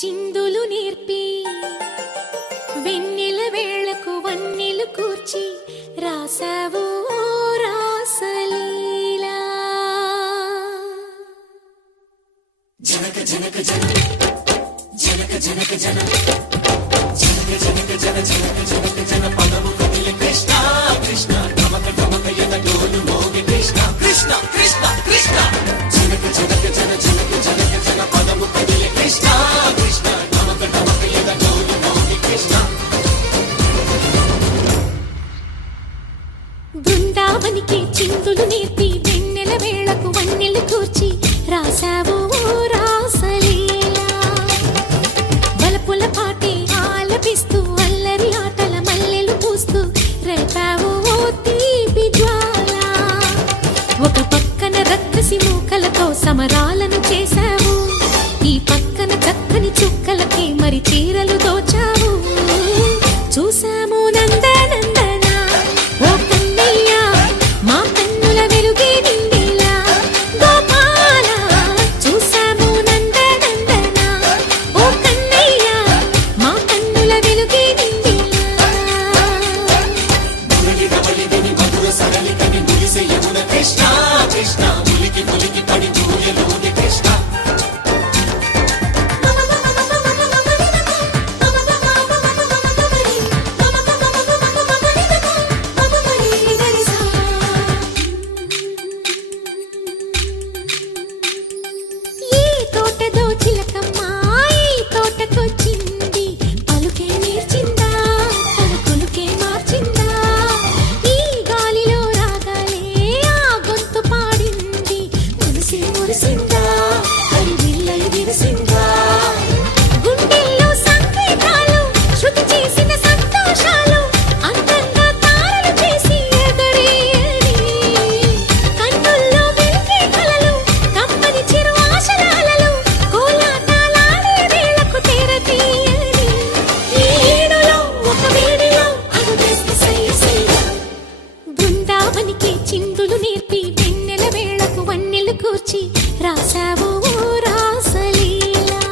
చిందులు నేర్పి వెన్నెల వేళకు వన్నెలు కూర్చి రాసావు రాసలీలా. జనక జనక జన జనక జనక జన జనక జనక జన జనక జనక జన పదము కదిలి కృష్ణ కృష్ణ గమక గమక యన డోలు మోగి కృష్ణ కృష్ణ కృష్ణ కృష్ణ జనక జనక జన జనక జనక జన పదము కదిలి కృష్ణ కృష్ణ గమక గమక యన డోలు మోగి కృష్ణ. బృందావనికి చిందులు నేర్పి వెన్నెల వేళకు వన్నెలు కూర్చి రాసావు రాసలీలా. బలపుల పాటే ఆలపిస్తూ అల్లరి ఆటల మల్లెలు పూస్తూ రేపావు తీపి జ్వాల. ఒక పక్కన రక్కసి మూకలతో సమరాలను చేశావు, ఈ పక్కన చక్కని చుక్కలకి మరి చీరలు దోచావు. చూసాము నందనందన ఓ కన్నయ్య మా కన్నుల వెలుగే నిండిలా. గోపాల చూసాము నందనందన ఓ కన్నయ్య మా కన్నుల వెలుగే నిండిలా. మధుర సరళి కని మురిసే యమున కృష్ణ కృష్ణ ములికి ములికి పడి జూయలోని కృష్ణ. చిందులు నేర్పి వెన్నెల వేళకు వన్నెలు కూర్చి రాసావు రాసలీలా.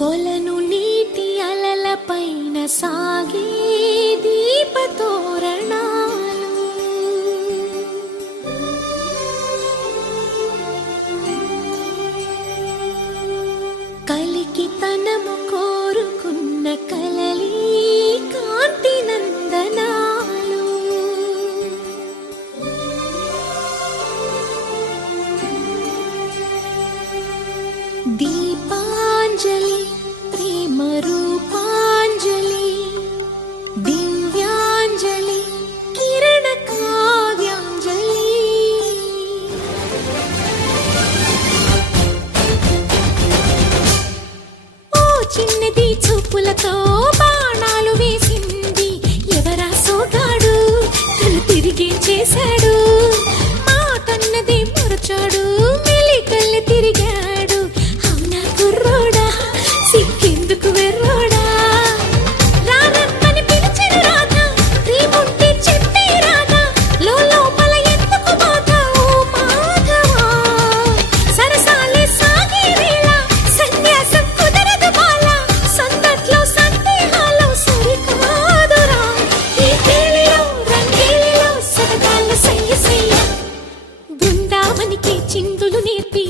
కొలను నీటి అలల పైన సాగే దీపతోరణాలు, కలికి తనము కోరుకున్న కలలి కాంతి నందనాలు. దీపాంజలి ప్రేమ రూపాంజలి దివ్యాంజలి కిరణ కావ్యాంజలి. ఓ చిన్నది చూపులతో బాణాలు వేసింది ఎవరా సోగాడు, తను తిరిగి చేశాడు. మాటన్నది మరచాడు, మెలికల్లి తిరిగాడు. అవునా కుర్రోడా సిక్కెందుకు వెర్రోడా. రానమ్మని పిలిచిన రాధా ప్రేముంటే చెప్పే రాధా, లోపల ఎందుకు బాధ ఓ మాధవా. సరసాలే సాగే వేళ సన్యాసం కుదరదు బాల, సందట్లో సందేహాలు సరికాదురా. ఈ కేళిలో రంగేలిలో సరదాల సయ్య సయ్య. బృందావనికి చిందులు నేర్పి